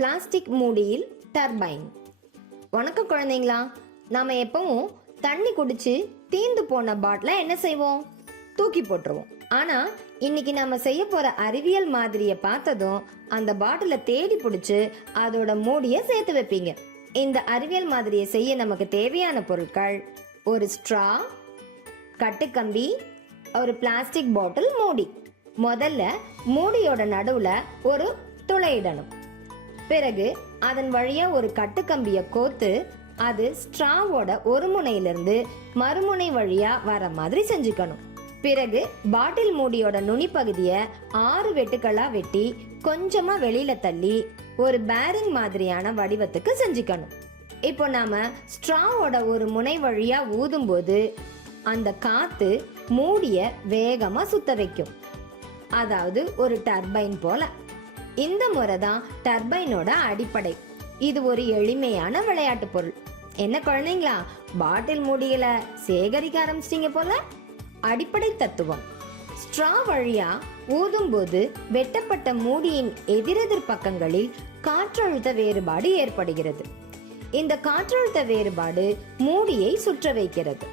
Plastic மூடியில் turbine. வணக்கம் குழந்தைங்களா. நாம எப்பவும் தண்ணி குடிச்சு தீந்து போன பாட்டில என்ன செய்வோம்? தூக்கி போட்டுருவோம். ஆனா இன்னைக்கு நாம செய்ய போற அறிவியல் மாதிரிய பார்த்ததும் அந்த பாட்டில தேடி பிடிச்சு அதோட மூடிய சேர்த்து வைப்பீங்க. இந்த அறிவியல் மாதிரியை செய்ய நமக்கு தேவையான பொருட்கள்: ஒரு ஸ்ட்ரா, கட்டுக்கம்பி, ஒரு பிளாஸ்டிக் பாட்டில் மூடி. முதல்ல மூடியோட நடுவுல ஒரு துளையிடணும். பிறகு அதன் வழியா ஒரு கட்டுக்கம்பிய கோத்து அது ஸ்ட்ராவோட ஒரு முனையிலிருந்து மறுமுனை வழியா வர மாதிரி செஞ்சுக்கணும். பிறகு பாட்டில் மூடியோட நுனி பகுதியை 6 வெட்டுக்களா வெட்டி கொஞ்சமா வெளியில தள்ளி ஒரு பேரிங் மாதிரியான வடிவத்துக்கு செஞ்சுக்கணும். இப்போ நாம ஸ்ட்ராவோட ஒரு முனை வழியா ஊதும் போது அந்த காத்து மூடிய வேகமா சுத்த வைக்கும். அதாவது ஒரு டர்பைன் போல. இந்த முறை தான் டர்பைனோட அடிப்படை. இது ஒரு எளிமையான விளையாட்டு பொருள். என்ன குழந்தைங்களா, பாட்டில் மூடிகளை சேகரிக்க ஆரம்பிச்சிட்டீங்க போல? அடிப்படை தத்துவம்: ஸ்ட்ரா வழியா ஊதும் போது வெட்டப்பட்ட மூடியின் எதிரெதிர் பக்கங்களில் காற்றழுத்த வேறுபாடு ஏற்படுகிறது. இந்த காற்றழுத்த வேறுபாடு மூடியை சுற்ற வைக்கிறது.